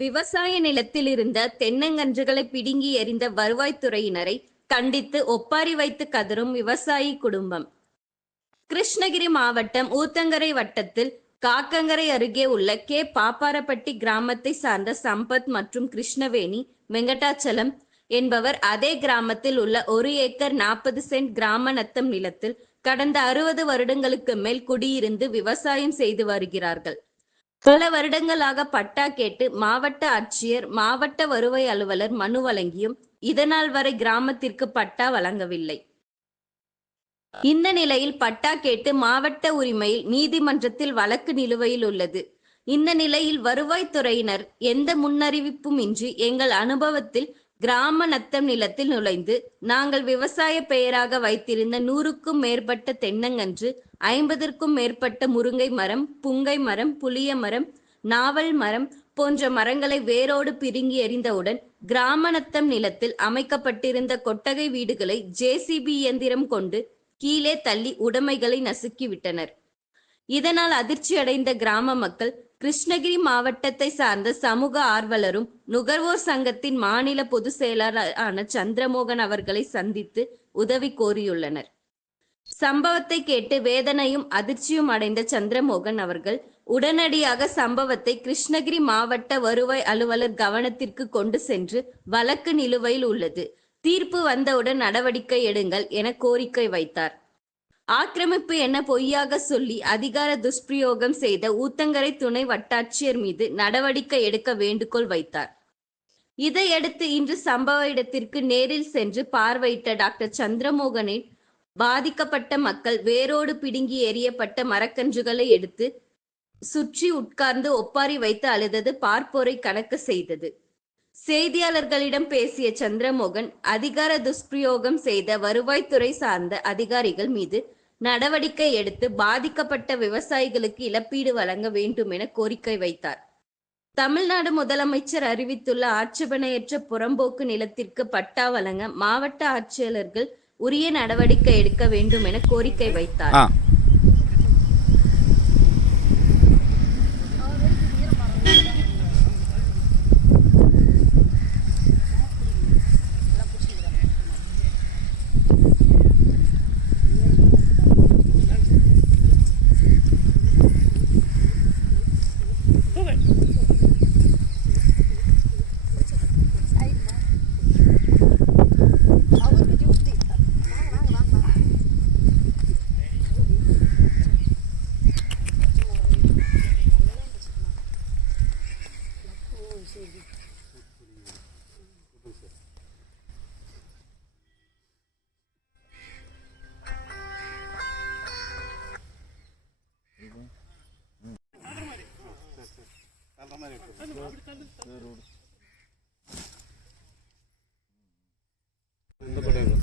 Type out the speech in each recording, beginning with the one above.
விவசாய நிலத்தில் இருந்த தென்னங்கன்றுகளை பிடுங்கி எறிந்த வருவாய்த்துறையினரை கண்டித்து ஒப்பாரி வைத்து கதறும் விவசாயி குடும்பம். கிருஷ்ணகிரி மாவட்டம் ஊத்தங்கரை வட்டத்தில் காக்கங்கரை அருகே உள்ள கே. பாப்பாரப்பட்டி கிராமத்தை சார்ந்த சம்பத் மற்றும் கிருஷ்ணவேணி வெங்கடாச்சலம் என்பவர் அதே கிராமத்தில் உள்ள 1 ஏக்கர் 40 சென்ட் கிராம நத்தம் நிலத்தில் கடந்த 60 வருடங்களுக்கு மேல் குடியிருந்து விவசாயம் செய்து வருகிறார்கள். பல வருடங்களாக பட்டா கேட்டு மாவட்ட ஆட்சியர், மாவட்ட வருவாய் அலுவலர் மனு வழங்கியும் இதனால் வரை கிராமத்திற்கு பட்டா வழங்கவில்லை. இந்த நிலையில் பட்டா கேட்டு மாவட்ட உரிமையில் நீதிமன்றத்தில் வழக்கு நிலுவையில் உள்ளது. இந்த நிலையில் வருவாய்த்துறையினர் எந்த முன்னறிவிப்பும் இன்றி எங்கள் அனுபவத்தில் கிராம நத்தம் நிலத்தில் நுழைந்து நாங்கள் விவசாய பெயராக வைத்திருந்த 100க்கும் மேற்பட்ட தென்னங்கன்று, 50ற்கும் மேற்பட்ட முருங்கை மரம், புங்கை மரம், புளிய மரம், நாவல் மரம் போன்ற மரங்களை வேரோடு பிடுங்கி எறிந்தவுடன் கிராம நத்தம் நிலத்தில் அமைக்கப்பட்டிருந்த கொட்டகை வீடுகளை ஜேசிபி இயந்திரம் கொண்டு கீழே தள்ளி உடைமைகளை நசுக்கி விட்டனர். இதனால் அதிர்ச்சியடைந்த கிராம மக்கள் கிருஷ்ணகிரி மாவட்டத்தை சார்ந்த சமூக ஆர்வலரும் நுகர்வோர் சங்கத்தின் மாநில பொதுச் செயலாளரான சந்திரமோகன் அவர்களை சந்தித்து உதவி கோரியுள்ளனர். சம்பவத்தை கேட்டு வேதனையும் அதிர்ச்சியும் அடைந்த சந்திரமோகன் அவர்கள் உடனடியாக சம்பவத்தை கிருஷ்ணகிரி மாவட்ட வருவாய் அலுவலர் கவனத்திற்கு கொண்டு சென்று வழக்கு நிலுவையில் உள்ளது, தீர்ப்பு வந்தவுடன் நடவடிக்கை எடுங்கள் என கோரிக்கை வைத்தார். ஆக்கிரமிப்பு என பொய்யாக சொல்லி அதிகார துஷ்பிரயோகம் செய்த ஊத்தங்கரை துணை வட்டாட்சியர் மீது நடவடிக்கை எடுக்க வேண்டுகோள் வைத்தார். இதையடுத்து இன்று சம்பவ இடத்திற்கு நேரில் சென்று பார்வையிட்ட டாக்டர் சந்திரமோகனின் பாதிக்கப்பட்ட மக்கள் வேரோடு பிடுங்கி எறியப்பட்ட மரக்கன்றுகளை எடுத்து சுற்றி உட்கார்ந்து ஒப்பாரி வைத்து அழுதது பார்ப்போரை கணக்கு செய்தது. செய்தியாளர்களிடம் பேசிய சந்திரமோகன், அதிகார துஷ்பிரயோகம் செய்த வருவாய்த்துறை சார்ந்த அதிகாரிகள் மீது நடவடிக்கை எடுத்து பாதிக்கப்பட்ட விவசாயிகளுக்கு இழப்பீடு வழங்க வேண்டும் என கோரிக்கை வைத்தார். தமிழ்நாடு முதலமைச்சர் அறிவித்துள்ள ஆட்சேபணையற்ற புறம்போக்கு நிலத்திற்கு பட்டா வழங்க மாவட்ட ஆட்சியாளர்கள் உரிய நடவடிக்கை எடுக்க வேண்டும் என கோரிக்கை வைத்தார்.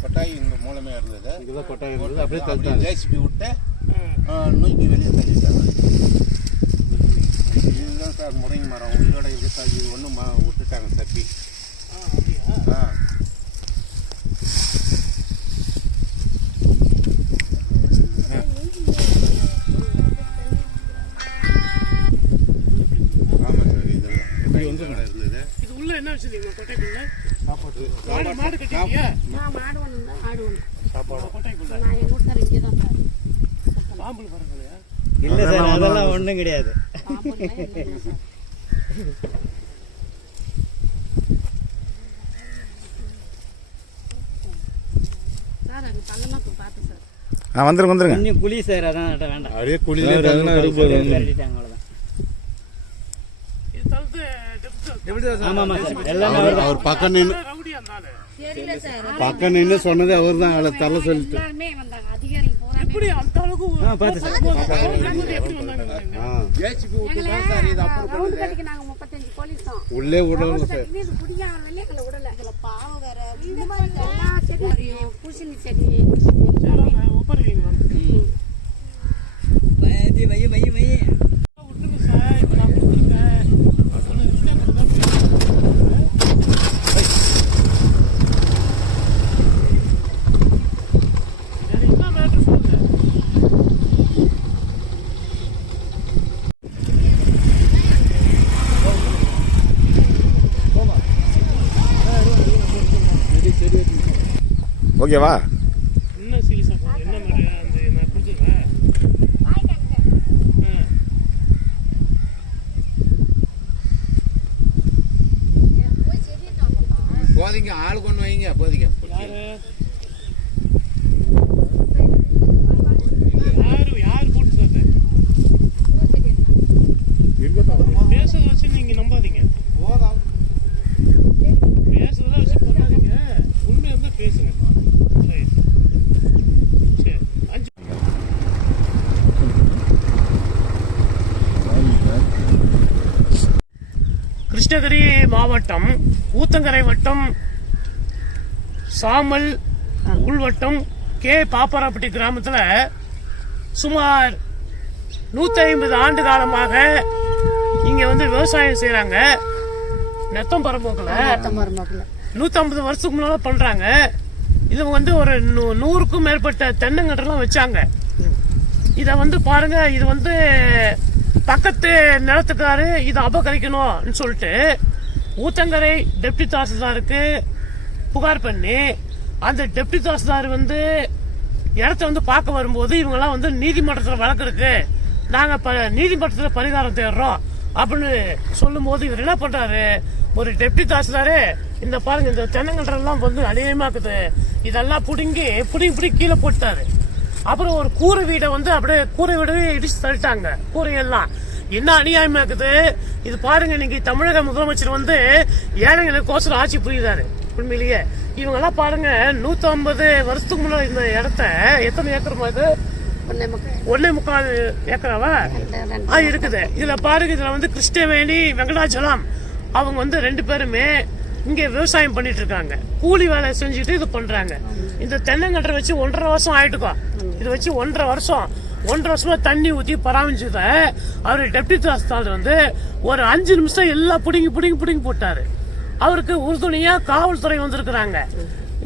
கொட்டாய் இந்த மூலமே இருந்தது, இதுதான் கொட்டாய் இருந்தது. அப்படியே ஜேசிபி விட்டு நூக்கி வெளியே தள்ளிட்டாங்க. இதுதான் சார் முருங்கை மரம், இதோட இது ஒன்றும் விட்டுட்டாங்க தப்பி. என்ன வச்சிருக்கீங்க கொட்டைக்குள்ள? சாப்பாடு. மாடு கட்டிட்டீங்க? நான் மாடு ஒண்ணு ஆடு ஒண்ணு. சாப்பாடு கொட்டைக்குள்ள. நான் எங்க ஊர்ல இங்கே தான் சார். பாம்பு பறக்கலையா? இல்ல சார், அதெல்லாம் ஒண்ணும் கிடையாது. சார் அது பல்லமா பாத்து சார். வந்துருங்க. கொஞ்சம் குழி சார், அதான் வேண்டாம். அப்படியே குழியில தள்ளனா கட்டிட்டாங்க அவ்வளவுதான். இது தள்ளுது அவர் பக்கம் நின்று சொன்னது அவர் தான். அவளை தள்ள சொல்லிட்டு உள்ளே விடல சார். பூசணி செடி ஓகேவா? என்ன சீரியஸா போகுது? என்ன மாதிரி அந்த நான் கொடுத்துருக்கேன். போதிங்க, ஆள் கொண்டு வைங்க. போதிங்க. யாரு போட்டு சொல்றேன்? பேசுறத வச்சு நீங்க நம்பாதீங்க. பேசுறத வச்சு பண்ணாதீங்க. உண்மையா இருந்தா பேசுங்க. சரி. கிருஷ்ணகிரி மாவட்டம் ஊத்தங்கரை வட்டம் சாமல் உள்வட்டம் கே பாப்பாரப்பட்டி கிராமத்துல சுமார் 150 ஆண்டு காலமாக இங்க வந்து விவசாயம் செய்யறாங்க. நெத்தம் பரம்போக்கில் 150 வருஷத்துக்கு முன்னால பண்றாங்க. இது வந்து ஒரு 100க்கும் மேற்பட்ட தென்னங்கன்றெல்லாம் வச்சாங்க. இத வந்து பாருங்க, இது வந்து பக்கத்து நிலத்துக்காரு இதை அபகரிக்கணும்னு சொல்லிட்டு ஊத்தங்கரை டெப்டி தாசில்தாருக்கு புகார் பண்ணி, அந்த டெப்டி தாசில்தார் வந்து இடத்த வந்து பார்க்க வரும்போது இவங்கெல்லாம் வந்து நீதிமன்றத்தில் வழக்கு இருக்கு, நாங்க நீதிமன்றத்தில் பரிகாரம் தேடுறோம் அப்படின்னு சொல்லும் போது இவர் என்ன பண்றாரு, ஒரு டெப்டி தாசில்தாரு இந்த பாருங்க இந்த தென்னங்கன்றெல்லாம் வந்து அநியாயமாக்குது, இதெல்லாம் புடுங்கி கீழே போட்டாரு. அப்புறம் ஒரு கூரை வீடை வந்து அப்படியே கூரை வீடவே இடிச்சு தள்ளிட்டாங்க. கூரையெல்லாம் என்ன அநியாயமாக்குது இது பாருங்க. இன்னைக்கு தமிழக முதலமைச்சர் வந்து ஏழைகளுக்கோசரம் ஆட்சி புரியுதாரு. உண்மையிலேயே இவங்க எல்லாம் பாருங்க 150 வருஷத்துக்கு முன்னாடி இந்த இடத்த எத்தனை ஏக்கரமா இது 1.25 ஏக்கராவா இருக்குது. இதுல பாருங்க, இதுல வந்து கிருஷ்ணவேணி வெங்கடாச்சலம் அவங்க வந்து 2 பேருமே இங்க விவசாயம் பண்ணிட்டு இருக்காங்க. கூலி வேலை செஞ்சுட்டு இது பண்றாங்க. இந்த தென்னங்கன்றை வச்சு 1.5 வருஷம் ஆயிட்டுக்கோ. இது வச்சு 1.5 வருஷமா தண்ணி ஊத்தி பராமரிச்சுத அவரு டெப்டி தாசில்தார் வந்து ஒரு 5 நிமிஷம் எல்லாம் புடிங்கி போட்டாரு. அவருக்கு உறுதுணையா காவல்துறை வந்திருக்கிறாங்க.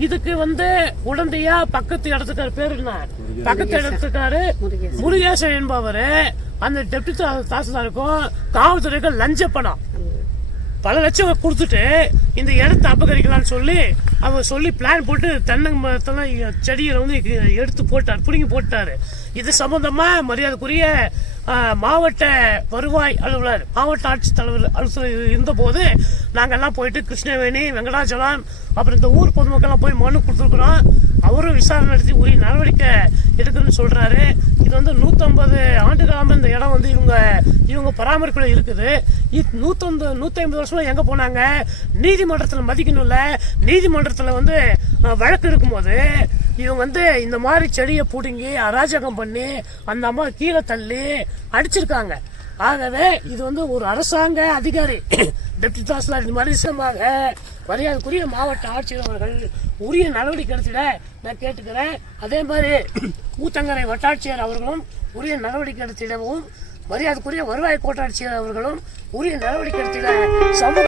இதுக்கு வந்து உடந்தையா பக்கத்து இடத்துக்காரு பேரு என்ன, பக்கத்து இடத்துக்காரு முருகேசன் என்பவரு அந்த டெப்டி தாசில்தாருக்கும் காவல்துறைக்கும் லஞ்ச பணம் பல லட்சம் கொடுத்துட்டு இந்த இடத்தை அபகரிக்கலாம்னு சொல்லி அவர் சொல்லி பிளான் போட்டு தென்னை மரத்தெல்லாம் செடியை வந்து எடுத்து போட்டார், பிடுங்கி போட்டாரு. இது சம்பந்தமா மரியாதைக்குரிய மாவட்ட வருவாய் அலுவலர், மாவட்ட ஆட்சித்தலைவர் அலுவலர் இருந்த போது நாங்கெல்லாம் போயிட்டு கிருஷ்ணவேணி வெங்கடாச்சலம் அப்புறம் இந்த ஊர் பொதுமக்கள்லாம் போய் மனு கொடுத்துருக்குறோம். அவரும் விசாரணை நடத்தி உரிய நடவடிக்கை எடுக்கணும்னு சொல்றாரு. இது வந்து 150 ஆண்டு காலமா இந்த இடம் வந்து இவங்க பராமரிப்புல இருக்குது. 150 வருஷமா எங்க போனாங்க? நீதிமன்றத்துல மதிக்கணும்ல. நீதிமன்றத்துல வந்து வழக்கு இருக்கும்போது இவங்க வந்து இந்த மாதிரி செடியை புடுங்கி அராஜகம் பண்ணி அந்த அம்மா கீழே தள்ளி அடிச்சிருக்காங்க. ஆகவே இது வந்து ஒரு அரசாங்க அதிகாரி டெப்டி தாசில்தார் இந்த மாதிரி விஷயமாக மரியாதைக்குரிய மாவட்ட ஆட்சியர் அவர்கள் உரிய நடவடிக்கை எடுத்துட நான் கேட்டுக்கிறேன். அதே மாதிரி ஊத்தங்கரை வட்டாட்சியர் அவர்களும் உரிய நடவடிக்கை எடுத்திடவும், மரியாதைக்குரிய வருவாய் கோட்டாட்சியர் அவர்களும் உரிய நடவடிக்கை எடுத்திட சமூக